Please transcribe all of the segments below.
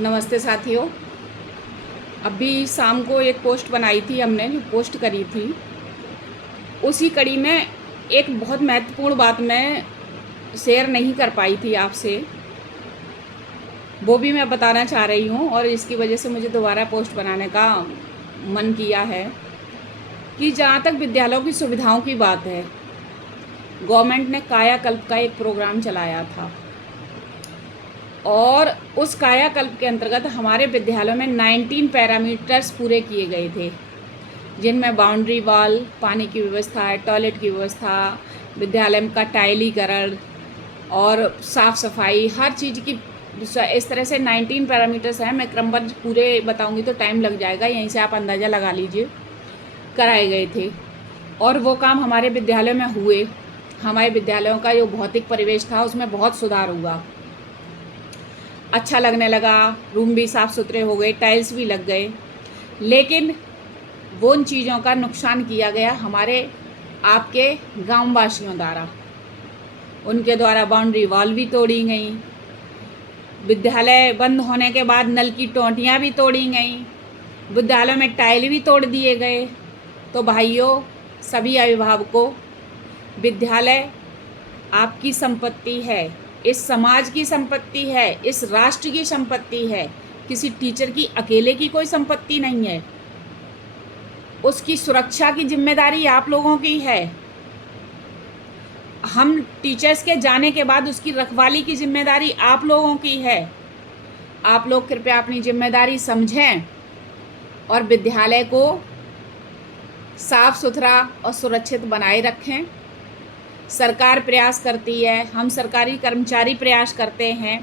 नमस्ते साथियों। अभी शाम को एक पोस्ट बनाई थी हमने, जो पोस्ट करी थी उसी कड़ी में एक बहुत महत्वपूर्ण बात मैं शेयर नहीं कर पाई थी आपसे, वो भी मैं बताना चाह रही हूँ और इसकी वजह से मुझे दोबारा पोस्ट बनाने का मन किया है कि जहाँ तक विद्यालयों की सुविधाओं की बात है, गवर्नमेंट ने कायाकल्प का एक प्रोग्राम चलाया था और उस कायाकल्प के अंतर्गत हमारे विद्यालयों में 19 पैरामीटर्स पूरे किए गए थे, जिनमें बाउंड्री वॉल, पानी की व्यवस्था, टॉयलेट की व्यवस्था, विद्यालय का टाइलीकरण और साफ़ सफाई, हर चीज़ की इस तरह से 19 पैरामीटर्स हैं। मैं क्रमबद्ध पूरे बताऊंगी तो टाइम लग जाएगा, यहीं से आप अंदाज़ा लगा लीजिए। कराए गए थे और वो काम हमारे विद्यालय में हुए। हमारे विद्यालयों का जो भौतिक परिवेश था उसमें बहुत सुधार हुआ, अच्छा लगने लगा, रूम भी साफ़ सुथरे हो गए, टाइल्स भी लग गए। लेकिन वो उन चीज़ों का नुकसान किया गया हमारे आपके गाँव वासियों द्वारा। उनके द्वारा बाउंड्री वॉल भी तोड़ी गई, विद्यालय बंद होने के बाद नल की टोंटियाँ भी तोड़ी गई, विद्यालय में टाइल भी तोड़ दिए गए। तो भाइयों, सभी अभिभावकों, विद्यालय आपकी संपत्ति है, इस समाज की संपत्ति है, इस राष्ट्र की संपत्ति है। किसी टीचर की अकेले की कोई संपत्ति नहीं है। उसकी सुरक्षा की जिम्मेदारी आप लोगों की है। हम टीचर्स के जाने के बाद उसकी रखवाली की जिम्मेदारी आप लोगों की है। आप लोग कृपया अपनी जिम्मेदारी समझें और विद्यालय को साफ सुथरा और सुरक्षित बनाए रखें। सरकार प्रयास करती है, हम सरकारी कर्मचारी प्रयास करते हैं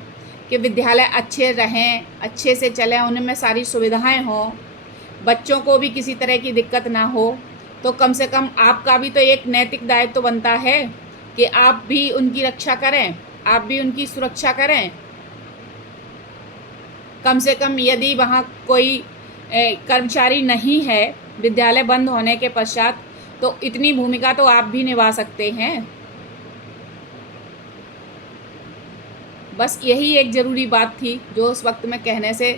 कि विद्यालय अच्छे रहें, अच्छे से चलें, उनमें सारी सुविधाएं हों, बच्चों को भी किसी तरह की दिक्कत ना हो। तो कम से कम आपका भी तो एक नैतिक दायित्व तो बनता है कि आप भी उनकी रक्षा करें, आप भी उनकी सुरक्षा करें। कम से कम यदि वहाँ कोई कर्मचारी नहीं है विद्यालय बंद होने के पश्चात, तो इतनी भूमिका तो आप भी निभा सकते हैं। बस यही एक ज़रूरी बात थी जो उस वक्त में कहने से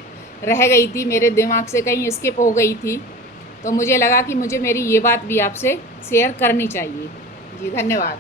रह गई थी, मेरे दिमाग से कहीं स्किप हो गई थी। तो मुझे लगा कि मुझे मेरी ये बात भी आपसे शेयर करनी चाहिए। जी धन्यवाद।